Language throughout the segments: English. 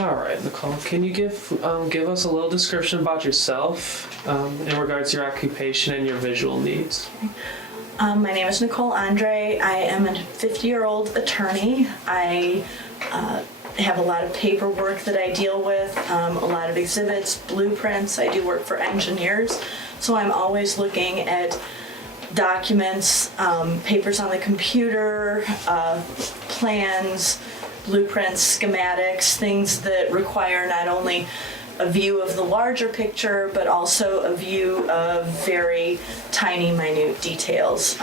All right, Nicole, can you give us a little description about yourself in regards to your occupation and your visual needs? My name is Nicole Andre. I am a 50-year-old attorney. I have a lot of paperwork that I deal with, a lot of exhibits, blueprints. I do work for engineers, so I'm always looking at documents, papers on the computer, plans, blueprints, schematics, things that require not only a view of the larger picture, but also a view of very tiny, minute details.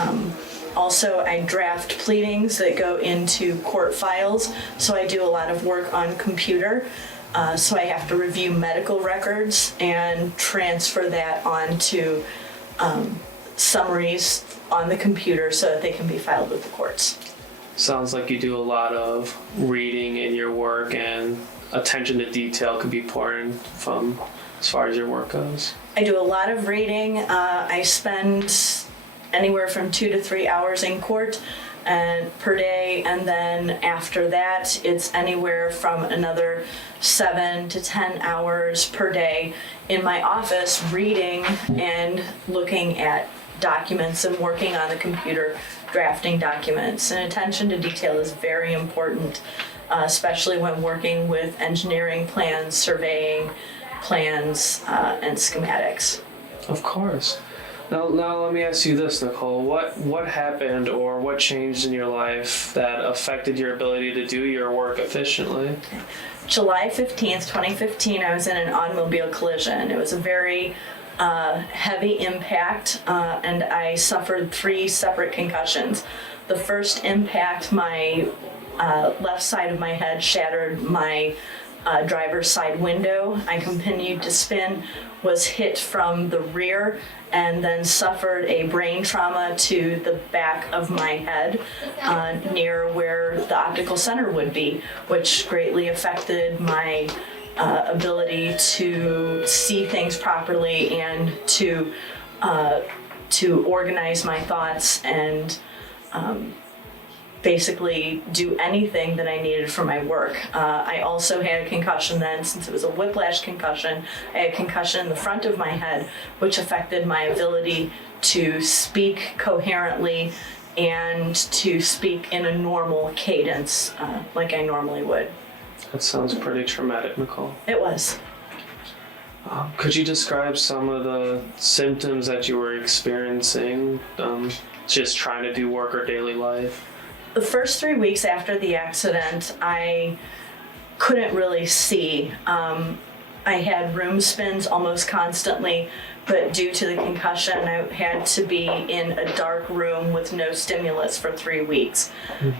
Also, I draft pleadings that go into court files, so I do a lot of work on computer. So I have to review medical records and transfer that onto summaries on the computer so that they can be filed with the courts. Sounds like you do a lot of reading in your work, and attention to detail could be important from as far as your work goes. I do a lot of reading. I spend anywhere from 2 to 3 hours in court and per day, and then after that it's anywhere from another 7 to 10 hours per day in my office reading and looking at documents and working on the computer, drafting documents. And attention to detail is very important, especially when working with engineering plans, surveying plans, and schematics. Of course. Now let me ask you this, Nicole. What happened or what changed in your life that affected your ability to do your work efficiently? July 15th, 2015, I was in an automobile collision. It was a very heavy impact, and I suffered 3 separate concussions. The first impact, my left side of my head shattered my driver's side window. I continued to spin, was hit from the rear, and then suffered a brain trauma to the back of my head near where the optical center would be, which greatly affected my ability to see things properly and to organize my thoughts and basically do anything that I needed for my work. I also had a concussion then, since it was a whiplash concussion. I had a concussion in the front of my head, which affected my ability to speak coherently and to speak in a normal cadence like I normally would. That sounds pretty traumatic, Nicole. It was. Could you describe some of the symptoms that you were experiencing just trying to do work or daily life? The first 3 weeks after the accident, I couldn't really see. I had room spins almost constantly, but due to the concussion, I had to be in a dark room with no stimulus for 3 weeks.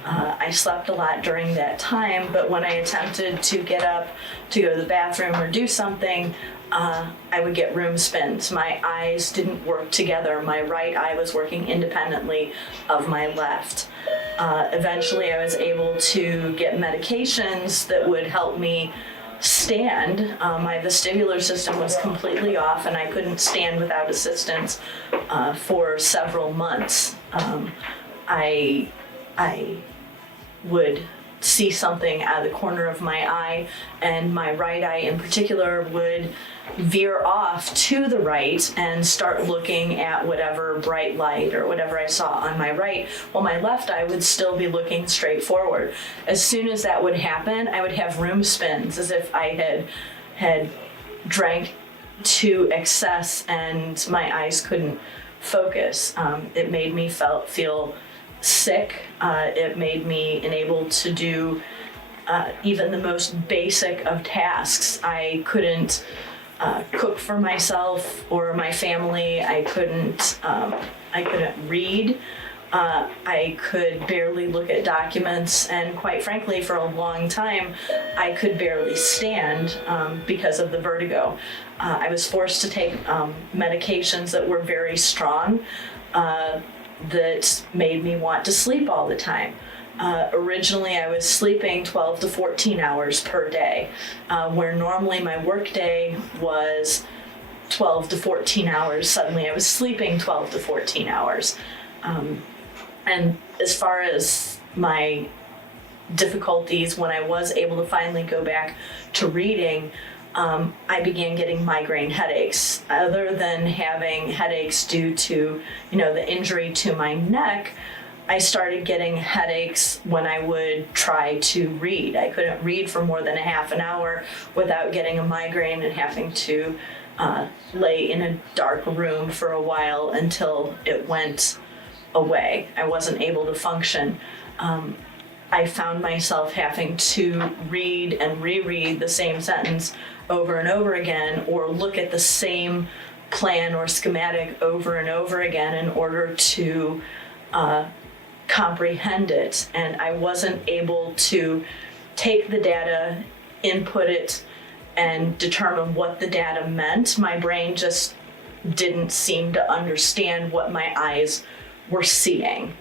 I slept a lot during that time, but when I attempted to get up to go to the bathroom or do something, I would get room spins. My eyes didn't work together. My right eye was working independently of my left. Eventually, I was able to get medications that would help me stand. My vestibular system was completely off, and I couldn't stand without assistance for several months. I would see something out of the corner of my eye, and my right eye in particular would veer off to the right and start looking at whatever bright light or whatever I saw on my right, while my left eye would still be looking straight forward. As soon as that would happen, I would have room spins, as if I had drank to excess and my eyes couldn't focus. It made me feel sick. It made me unable to do even the most basic of tasks. I couldn't cook for myself or my family. I couldn't read. I could barely look at documents, and quite frankly, for a long time, I could barely stand because of the vertigo. I was forced to take medications that were very strong that made me want to sleep all the time. Originally, I was sleeping 12 to 14 hours per day, where normally my work day was 12 to 14 hours. Suddenly, I was sleeping 12 to 14 hours. And as far as my difficulties when I was able to finally go back to reading, I began getting migraine headaches. Other than having headaches due to, the injury to my neck, I started getting headaches when I would try to read. I couldn't read for more than a half an hour without getting a migraine and having to lay in a dark room for a while until it went away. I wasn't able to function. I found myself having to read and reread the same sentence over and over again, or look at the same plan or schematic over and over again in order to comprehend it. And I wasn't able to take the data, input it, and determine what the data meant. My brain just didn't seem to understand what my eyes were seeing.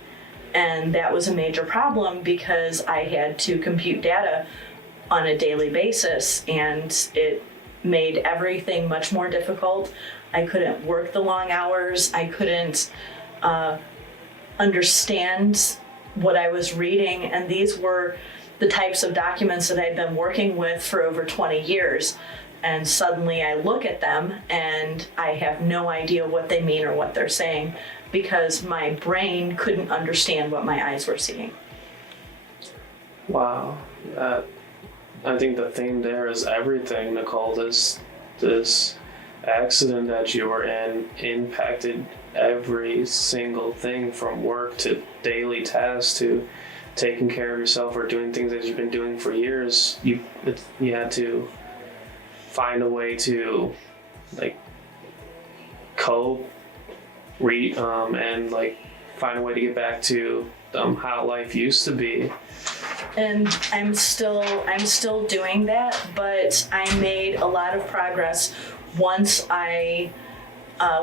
And that was a major problem because I had to compute data on a daily basis, and it made everything much more difficult. I couldn't work the long hours. I couldn't understand what I was reading, and these were the types of documents that I'd been working with for over 20 years. And suddenly I look at them and I have no idea what they mean or what they're saying because my brain couldn't understand what my eyes were seeing. Wow. I think the theme there is everything, Nicole. This accident that you were in impacted every single thing, from work to daily tasks to taking care of yourself or doing things that you've been doing for years. You had to find a way to cope, and find a way to get back to how life used to be. And I'm still doing that, but I made a lot of progress once I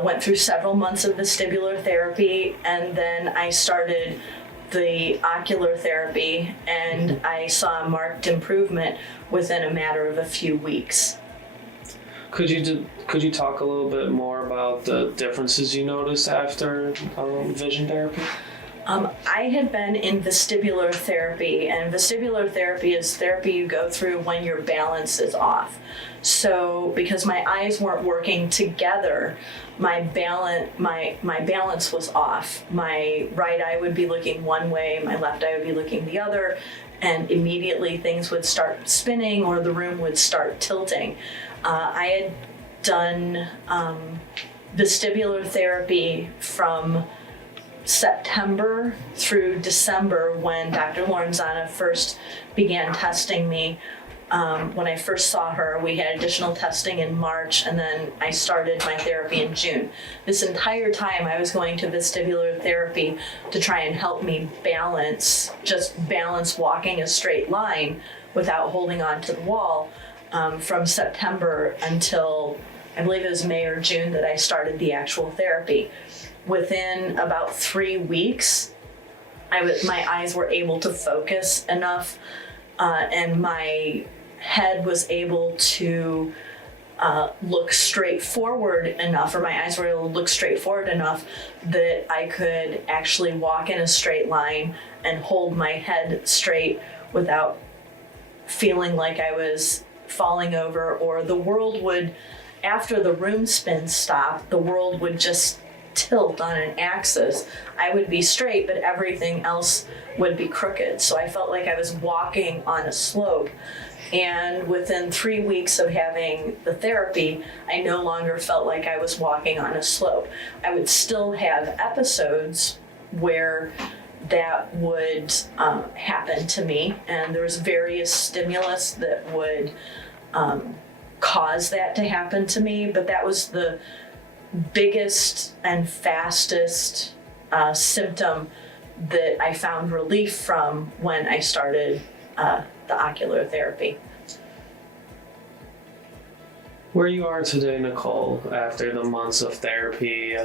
went through several months of vestibular therapy, and then I started the ocular therapy, and I saw a marked improvement within a matter of a few weeks. Could you talk a little bit more about the differences you noticed after vision therapy? I had been in vestibular therapy, and vestibular therapy is therapy you go through when your balance is off. So because my eyes weren't working together, my balance was off. My right eye would be looking one way, my left eye would be looking the other, and immediately things would start spinning or the room would start tilting. I had done vestibular therapy from September through December when Dr. Lorenzana first began testing me. When I first saw her, we had additional testing in March, and then I started my therapy in June. This entire time I was going to vestibular therapy to try and help me balance walking a straight line without holding on to the wall, from September until I believe it was May or June that I started the actual therapy. Within about 3 weeks, my eyes were able to focus enough, and my head was able to look straight forward enough, or my eyes were able to look straight forward enough that I could actually walk in a straight line and hold my head straight without feeling like I was falling over, or the world would, after the room spin stopped, the world would just tilt on an axis. I would be straight, but everything else would be crooked. So I felt like I was walking on a slope. And within 3 weeks of having the therapy, I no longer felt like I was walking on a slope. I would still have episodes where that would happen to me, and there was various stimulus that would cause that to happen to me, but that was the biggest and fastest symptom that I found relief from when I started the ocular therapy. Where you are today, Nicole, after the months of therapy,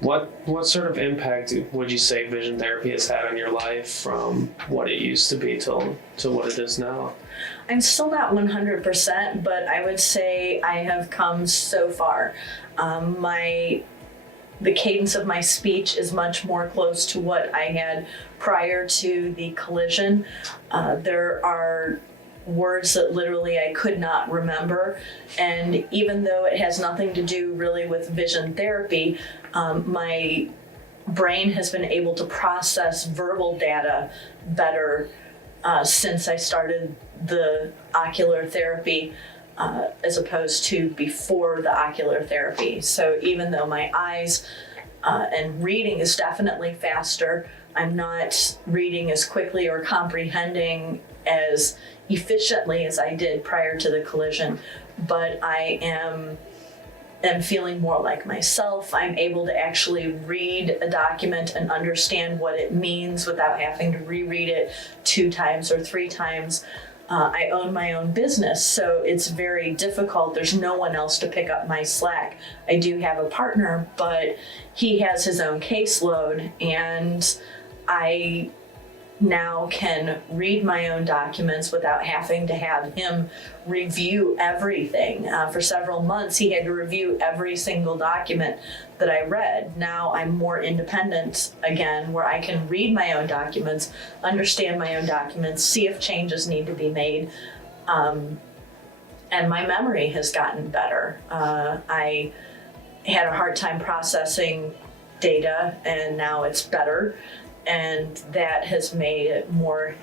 what sort of impact would you say vision therapy has had on your life from what it used to be to what it is now? I'm still not 100%, but I would say I have come so far. My the cadence of my speech is much more close to what I had prior to the collision. There are words that literally I could not remember, and even though it has nothing to do really with vision therapy, my brain has been able to process verbal data better since I started the ocular therapy, as opposed to before the ocular therapy. So even though my eyes and reading is definitely faster, I'm not reading as quickly or comprehending as efficiently as I did prior to the collision, but I am feeling more like myself. I'm able to actually read a document and understand what it means without having to reread it 2 times or 3 times. I own my own business, so it's very difficult. There's no one else to pick up my slack. I do have a partner, but he has his own caseload, and I now can read my own documents without having to have him review everything. For several months, he had to review every single document that I read. Now I'm more independent again, where I can read my own documents, understand my own documents, see if changes need to be made. And my memory has gotten better. I had a hard time processing data, and now it's better. And that has made it more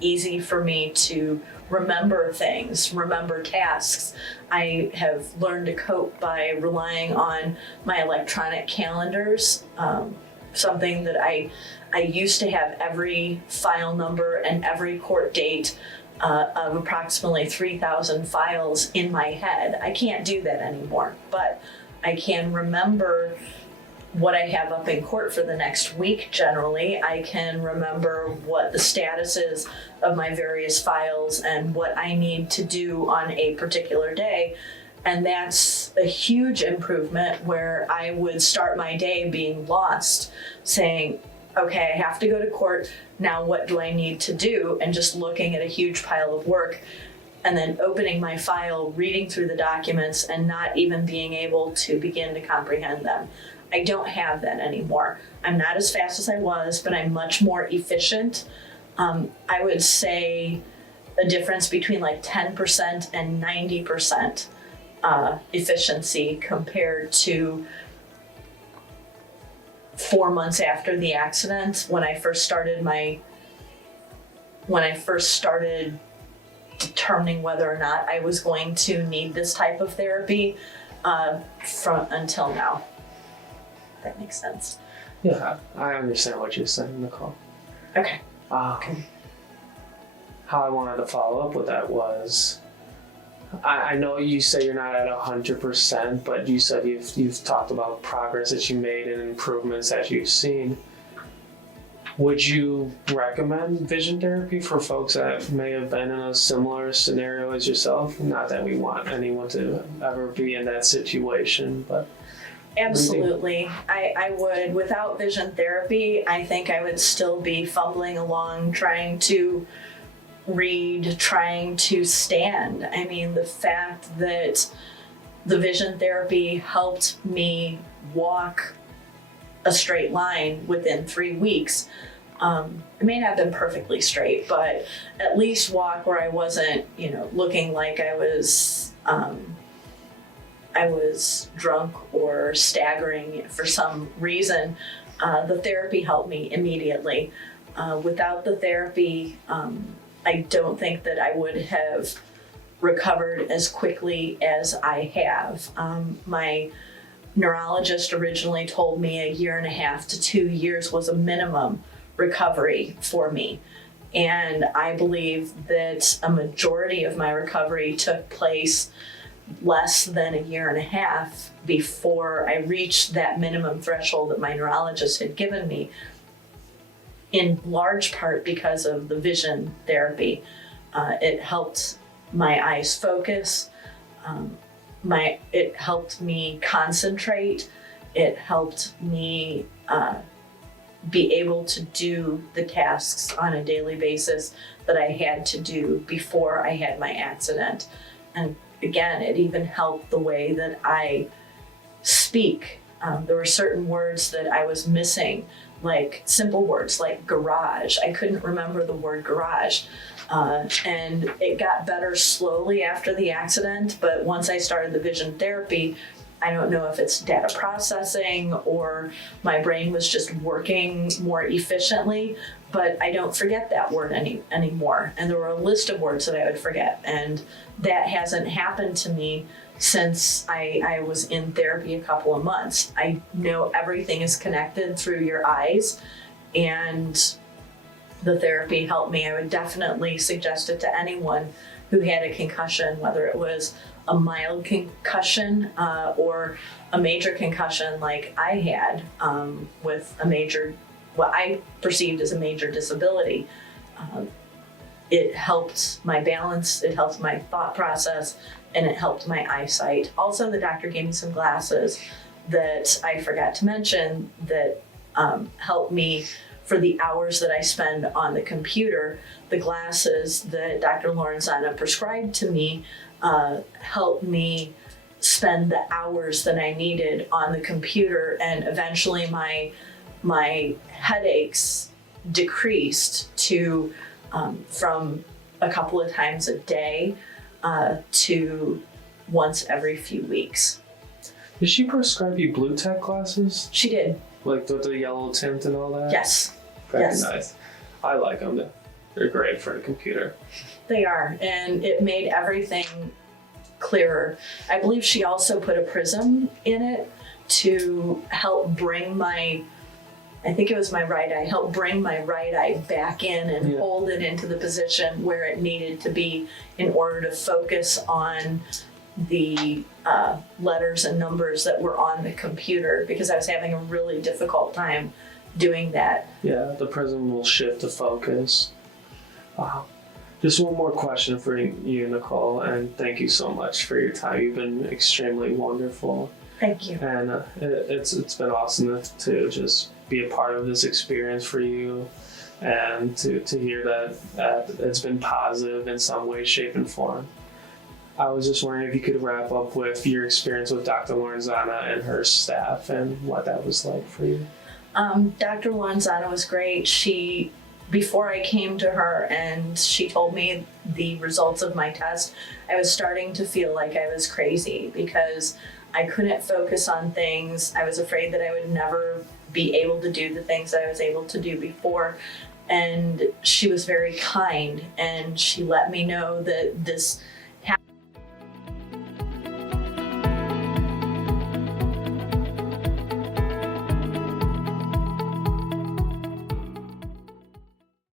easy for me to remember things, remember tasks. I have learned to cope by relying on my electronic calendars, something that I used to have every file number and every court date of approximately 3,000 files in my head. I can't do that anymore, but I can remember what I have up in court for the next week generally. I can remember what the status is of my various files and what I need to do on a particular day. And that's a huge improvement, where I would start my day being lost, saying, okay, I have to go to court. Now what do I need to do? And just looking at a huge pile of work, and then opening my file, reading through the documents, and not even being able to begin to comprehend them. I don't have that anymore. I'm not as fast as I was, but I'm much more efficient. I would say a difference between like 10% and 90% efficiency compared to 4 months after the accident, when I first started determining whether or not I was going to need this type of therapy until now. That makes sense. Yeah, I understand what you're saying, Nicole. Okay. How I wanted to follow up with that was, I know you say you're not at 100%, but you said you've talked about progress that you made and improvements that you've seen. Would you recommend vision therapy for folks that may have been in a similar scenario as yourself? Not that we want anyone to ever be in that situation, but... Absolutely. I would. Without vision therapy, I think I would still be fumbling along, trying to read, trying to stand. I mean, the fact that the vision therapy helped me walk a straight line within 3 weeks. It may not have been perfectly straight, but at least walk where I wasn't, looking like I was drunk or staggering for some reason. The therapy helped me immediately. Without the therapy, I don't think that I would have recovered as quickly as I have. My neurologist originally told me 1.5 to 2 years was a minimum recovery for me. And I believe that a majority of my recovery took place less than 1.5 years before I reached that minimum threshold that my neurologist had given me, in large part because of the vision therapy. It helped my eyes focus. It helped me concentrate. It helped me be able to do the tasks on a daily basis that I had to do before I had my accident. And again, it even helped the way that I speak. There were certain words that I was missing, like simple words like garage. I couldn't remember the word garage. And it got better slowly after the accident, but once I started the vision therapy, I don't know if it's data processing or my brain was just working more efficiently, but I don't forget that word anymore. And there were a list of words that I would forget, and that hasn't happened to me since I was in therapy a couple of months. I know everything is connected through your eyes, and the therapy helped me. I would definitely suggest it to anyone who had a concussion, whether it was a mild concussion or a major concussion like I had with a major, what I perceived as a major disability. It helped my balance, it helped my thought process, and it helped my eyesight. Also, the doctor gave me some glasses that I forgot to mention that helped me for the hours that I spend on the computer. The glasses that Dr. Lorenzana prescribed to me helped me spend the hours that I needed on the computer, and eventually my headaches decreased to from a couple of times a day to once every few weeks. Did she prescribe you blue tack glasses? She did. Like the yellow tint and all that? Yes. Very Yes. nice. I like them. They're great for a computer. They are, and it made everything clearer. I believe she also put a prism in it to help bring my, I think it was my right eye, help bring my right eye back in and hold it into the position where it needed to be in order to focus on the letters and numbers that were on the computer, because I was having a really difficult time doing that. Yeah, the prism will shift the focus. Wow. Just one more question for you, Nicole, and thank you so much for your time. You've been extremely wonderful. Thank you. And it's been awesome to just be a part of this experience for you, and to hear that it's been positive in some way, shape, and form. I was just wondering if you could wrap up with your experience with Dr. Lorenzana and her staff and what that was like for you. Dr. Lorenzana was great. Before I came to her and she told me the results of my test, I was starting to feel like I was crazy because I couldn't focus on things. I was afraid that I would never be able to do the things that I was able to do before. And she was very kind, and she let me know that this